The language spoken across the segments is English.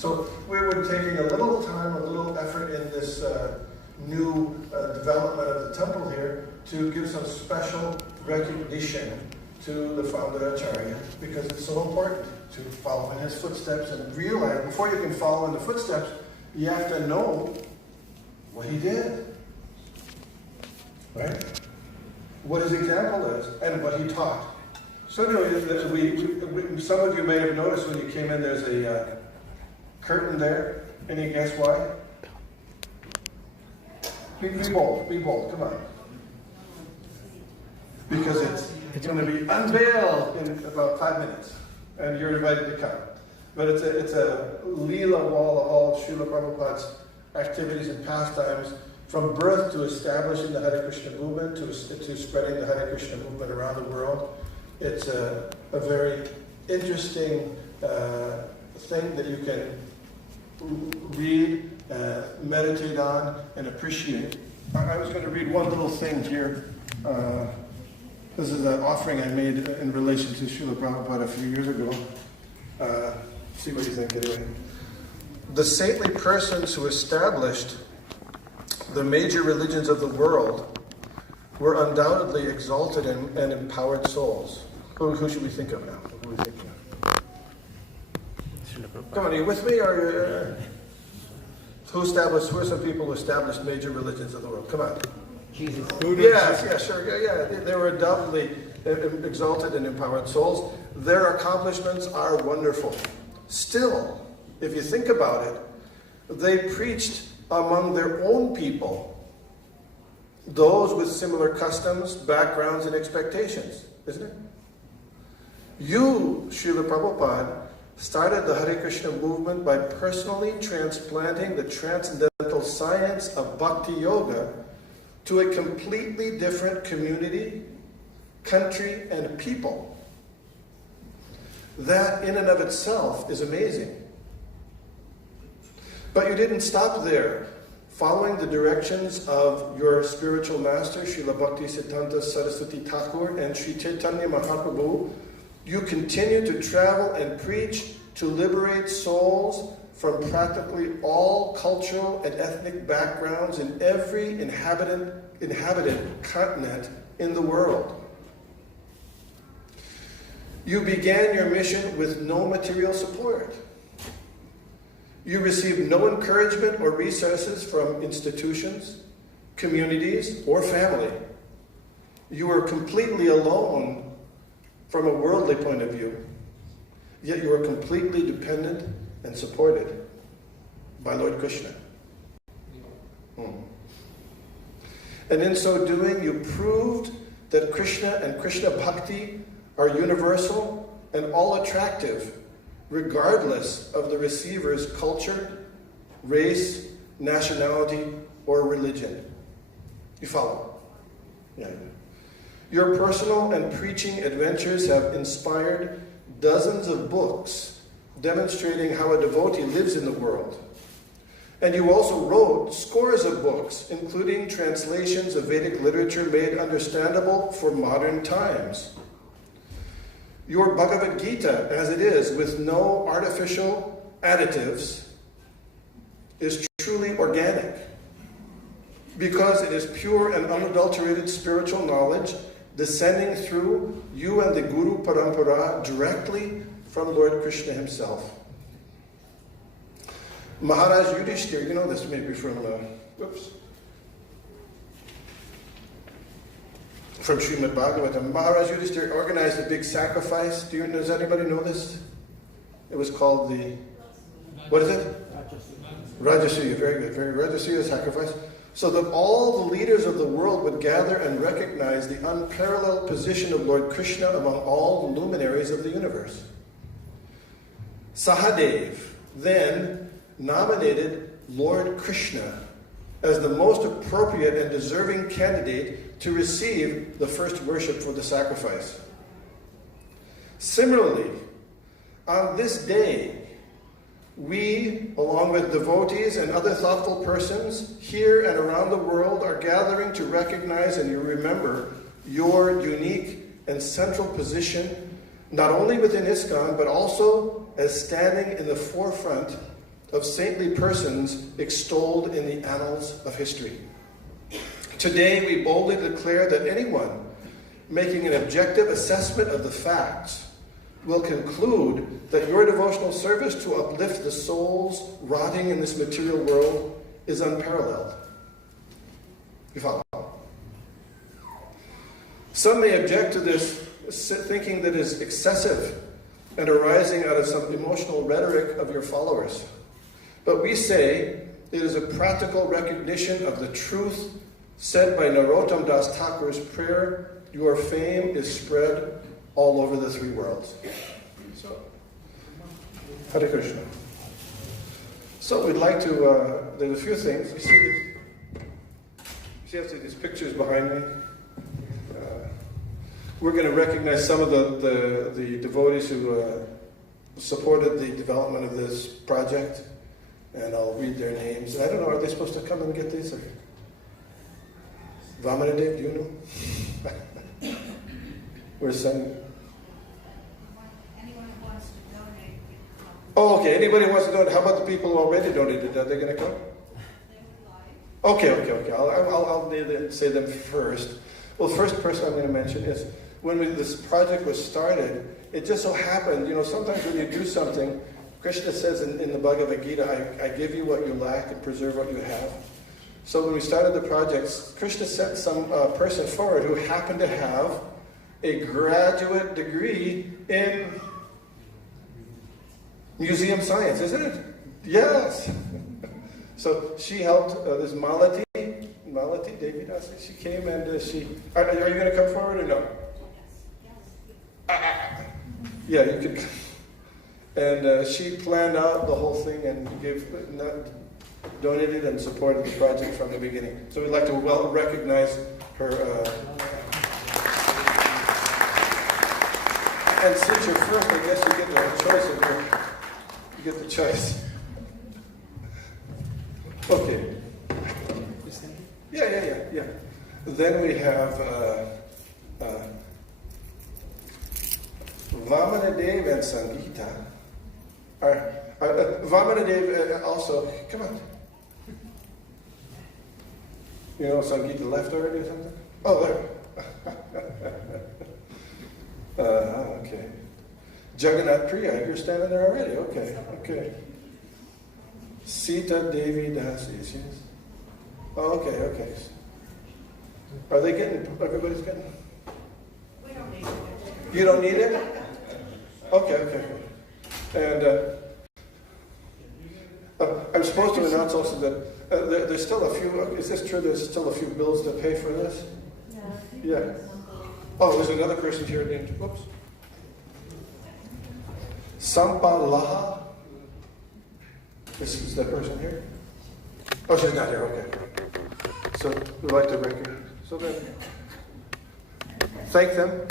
So we were taking a little time, a little effort in this new development of the temple here to give some special recognition to the founder Acharya, because it's so important to follow in his footsteps and realize before you can follow in the footsteps, you have to know what he did. Right? What his example is and what he taught. So anyway, some of you may have noticed when you came in there's a curtain there. Any guess why? Be bold, come on. Because it's going to be unveiled in about 5 minutes, and you're invited to come. But it's a Lila wall of all of Srila Prabhupada's activities and pastimes, from birth to establishing the Hare Krishna movement, to spreading the Hare Krishna movement around the world. It's a very interesting thing that you can read, meditate on, and appreciate. I was going to read one little thing here. This is an offering I made in relation to Srila Prabhupada a few years ago. See what you think anyway. The saintly persons who established the major religions of the world were undoubtedly exalted and empowered souls. Who should we think of now? Who are we thinking of? Come on, are you with me? Or who are some people who established major religions of the world? Come on. Jesus. Yeah, sure. Yeah. They were undoubtedly exalted and empowered souls. Their accomplishments are wonderful. Still, if you think about it, they preached among their own people, those with similar customs, backgrounds, and expectations, isn't it? You, Srila Prabhupada, started the Hare Krishna movement by personally transplanting the transcendental science of Bhakti Yoga to a completely different community, country, and people. That in and of itself is amazing. But you didn't stop there. Following the directions of your spiritual master, Srila Bhaktisiddhanta Saraswati Thakur and Sri Chaitanya Mahaprabhu, you continue to travel and preach to liberate souls from practically all cultural and ethnic backgrounds in every inhabited continent in the world. You began your mission with no material support. You received no encouragement or resources from institutions, communities, or family. You were completely alone from a worldly point of view, yet you were completely dependent and supported by Lord Krishna. And in so doing, you proved that Krishna and Krishna Bhakti are universal and all attractive, regardless of the receiver's culture, race, nationality, or religion. You follow? Yeah. Your personal and preaching adventures have inspired dozens of books demonstrating how a devotee lives in the world. And you also wrote scores of books, including translations of Vedic literature made understandable for modern times. Your Bhagavad Gita, as it is, with no artificial additives, is truly organic, because it is pure and unadulterated spiritual knowledge descending through you and the Guru Parampara directly from Lord Krishna himself. Maharaj Yudhishthira, you know this maybe from Srimad Bhagavatam. Maharaj Yudhishthira organized a big sacrifice. Does anybody know this? It was called the, what is it? Rajasuya, very good. Rajasuya sacrifice. So that all the leaders of the world would gather and recognize the unparalleled position of Lord Krishna among all the luminaries of the universe. Sahadev then nominated Lord Krishna as the most appropriate and deserving candidate to receive the first worship for the sacrifice. Similarly, on this day, we, along with devotees and other thoughtful persons here and around the world, are gathering to recognize and remember your unique and central position, not only within ISKCON, but also as standing in the forefront of saintly persons extolled in the annals of history. Today, we boldly declare that anyone making an objective assessment of the facts will conclude that your devotional service to uplift the souls rotting in this material world is unparalleled. You follow? Some may object to this, thinking that it is excessive and arising out of some emotional rhetoric of your followers. But we say it is a practical recognition of the truth said by Narottam Das Thakur's prayer, "Your fame is spread all over the three worlds." So, Hare Krishna. So we'd like to, there's a few things. You see these pictures behind me? We're going to recognize some of the devotees who supported the development of this project, and I'll read their names. And I don't know, are they supposed to come and get these? Or? Vamanadev, do you know? Where's some? Anyone who wants to donate can come. Oh, okay. Anybody who wants to donate? How about the people who already donated? Are they going to come? Okay. I'll say them first. Well, the first person I'm going to mention is when this project was started, it just so happened, sometimes when you do something, Krishna says in the Bhagavad Gita, I give you what you lack and preserve what you have. So when we started the project, Krishna sent some person forward who happened to have a graduate degree in museum science, isn't it? Yes. So she helped this Malati Devidasi. She came and are you going to come forward or no? Yes. Yeah, you could. And she planned out the whole thing and donated and supported the project from the beginning. So we'd like to recognize her. And since you're first, I guess you get the choice. You get the choice. Okay. Yeah. Then we have Vamanadev and Sangeeta. Vamanadev also, come on. Sangeeta left already or something? Oh, there. Okay. Jagannath Priya, you're standing there already. Okay. Sita Devi Dasi, yes. Oh, okay. Are they getting, everybody's getting? We don't need it. You don't need it? Okay. And I'm supposed to announce also that there's still a few, is this true, there's still a few bills to pay for this? Yeah. Oh, there's another person here named, whoops. Sampalaha. Is that person here? Oh, she's not here, okay. So we'd like to recognize. So then, thank them.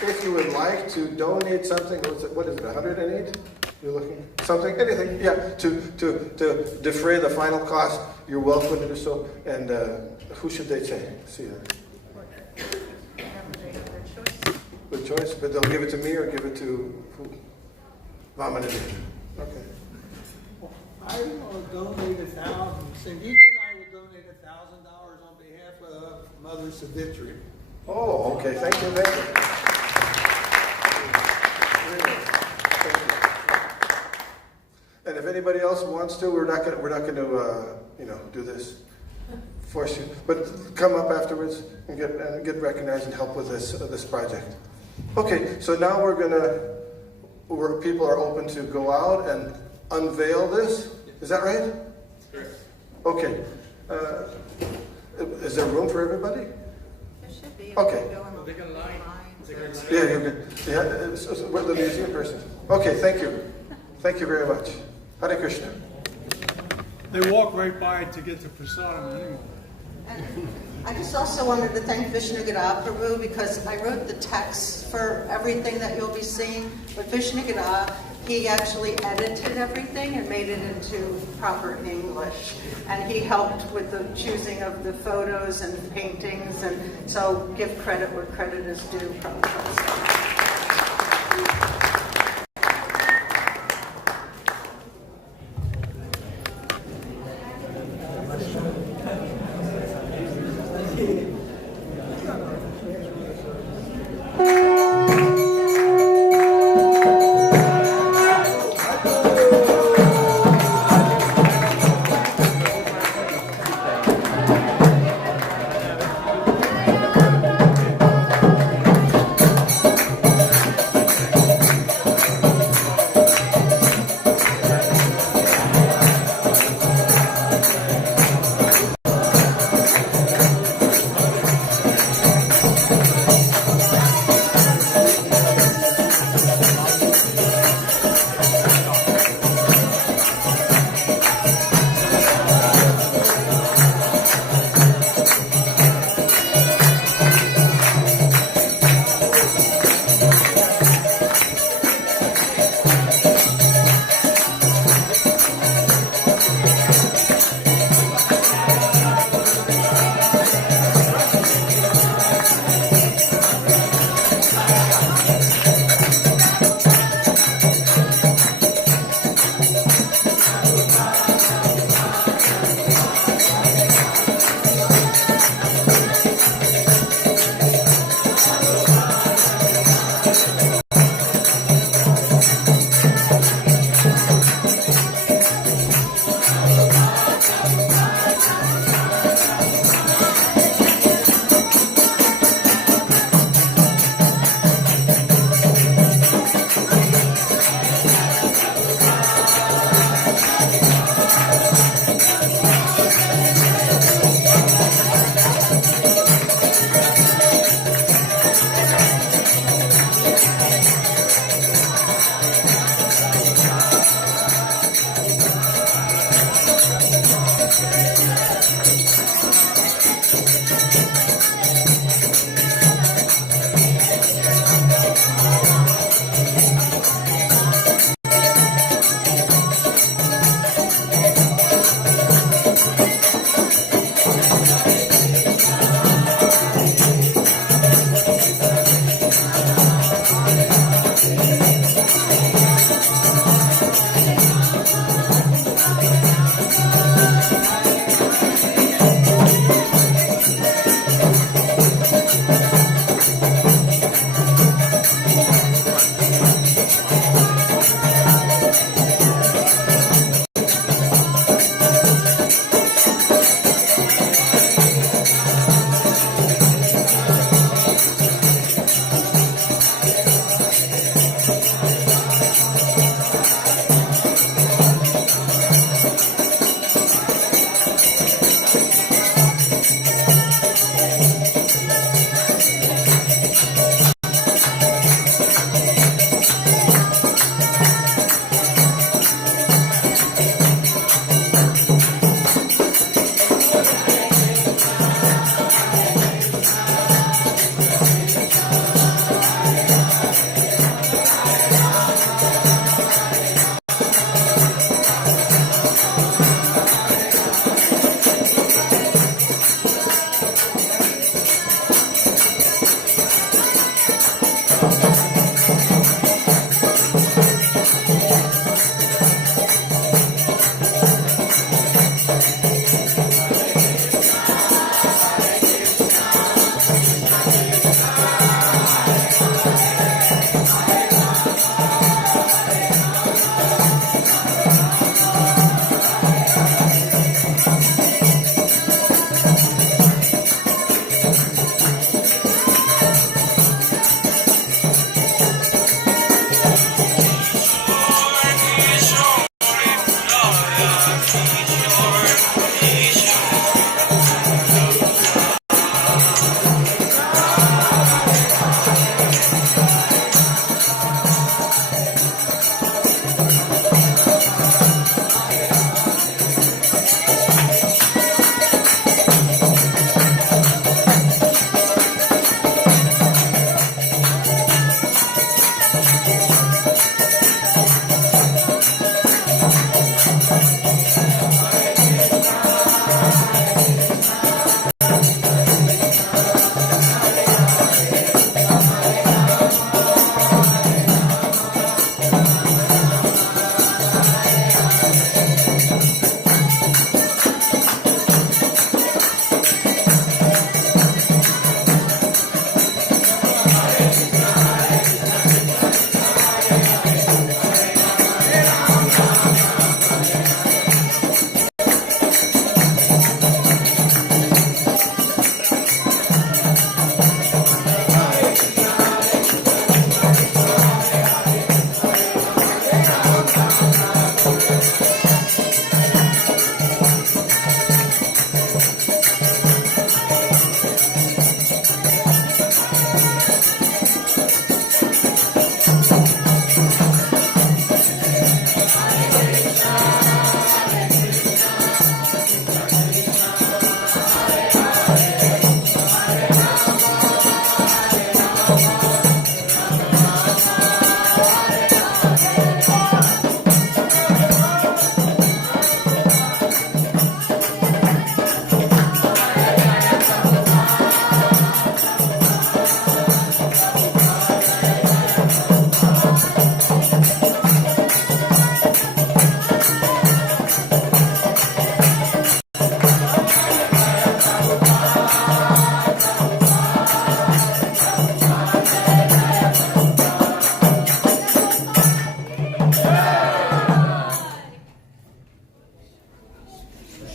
And if you would like to donate something, what is it, 108? You're looking something, anything, yeah, to defray the final cost, you're welcome to do so. And who should they say? See that? Good choice, but they'll give it to me or give it to who? Vamanadev. Okay. I will donate $1,000. Sangeeta and I will donate $1,000 on behalf of Mother Savitri. Oh, okay. Thank you. And if anybody else wants to, we're not going to do this, force you. But come up afterwards and get recognized and help with this project. Okay. So now where people are open to go out and unveil this. Is that right? Correct. Okay. Is there room for everybody? There should be. Okay. They can line. Yeah, you're good. Yeah, so we're the museum person. Okay, thank you. Thank you very much. Hare Krishna. They walk right by to get the prasadam anyway. I just also wanted to thank Vishnu Gada Prabhu because I wrote the text for everything that you'll be seeing. But Vishnu Gada, he actually edited everything and made it into proper English. And he helped with the choosing of the photos and paintings. And so give credit where credit is due, Prabhupada.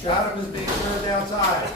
Shadow is being served outside.